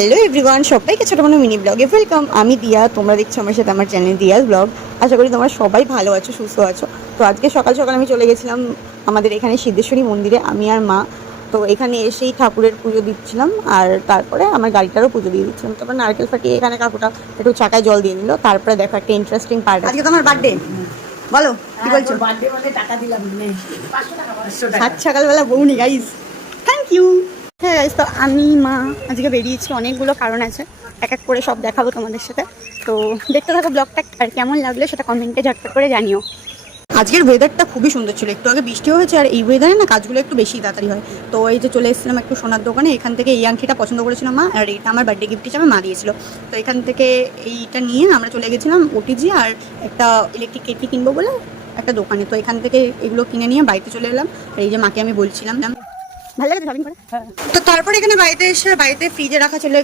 Hello everyone, সবাইকে ছোটো কোনো মিনি ব্লগে ওয়েলকাম। আমি দিয়া, তোমরা দেখছো আমার সাথে আমার চ্যানেল দিয়াস ব্লগ। আশা করি তোমরা সবাই ভালো আছো, সুস্থ আছো। তো আজকে সকাল সকাল আমি চলে গেছিলাম আমাদের এখানে সিদ্ধেশ্বরী মন্দিরে, আমি আর মা। তো এখানে এসেই ঠাকুরের পুজো দিচ্ছিলাম, আর তারপরে আমার গাড়িটারও পুজো দিয়ে দিচ্ছিলাম। তারপর নারকেল ফাটিয়ে এখানে কাকুটা একটু চাকায় জল দিয়ে দিল। তারপরে দেখো একটা ইন্টারেস্টিং পার্ট, আজকে তো আমার বার্থডে। বলো কি বলছো? বার্থডে বলে টাকা দিলাম, 500 টাকা। সাত সকালবেলা বউনি গাইজ, থ্যাংক ইউ। হ্যাঁ গাইজ, তো আমি মা আজকে বেরিয়েছি, অনেকগুলো কারণ আছে, এক এক করে সব দেখাবো তোমাদের সাথে। তো দেখতে থাকো ব্লগটা, আর কেমন লাগলো সেটা কমেন্টে ঝটপট করে জানিও। আজকের ওয়েদারটা খুবই সুন্দর ছিল, একটু আগে বৃষ্টিও হয়েছে, আর এই ওয়েদারে না কাজগুলো একটু বেশি তাড়াতাড়ি হয়। তো এই যে চলে এসেছিলাম একটু সোনার দোকানে, এখান থেকে এই আংটিটা পছন্দ করেছিল মা, আর এটা আমার বার্থডে গিফট হিসাবে মা দিয়েছিল। তো এখান থেকে এইটা নিয়ে আমরা চলে গেছিলাম ওটিজি, আর একটা ইলেকট্রিক কেটলি কিনবো বলে একটা দোকানে। তো এখান থেকে এগুলো কিনে নিয়ে বাড়িতে চলে এলাম। আর এই যে মাকে আমি বলছিলাম, ভালো লাগে তো শপিং করে। তো তারপর এখানে বাড়িতে এসে বাড়িতে ফ্রিজে রাখা ছিল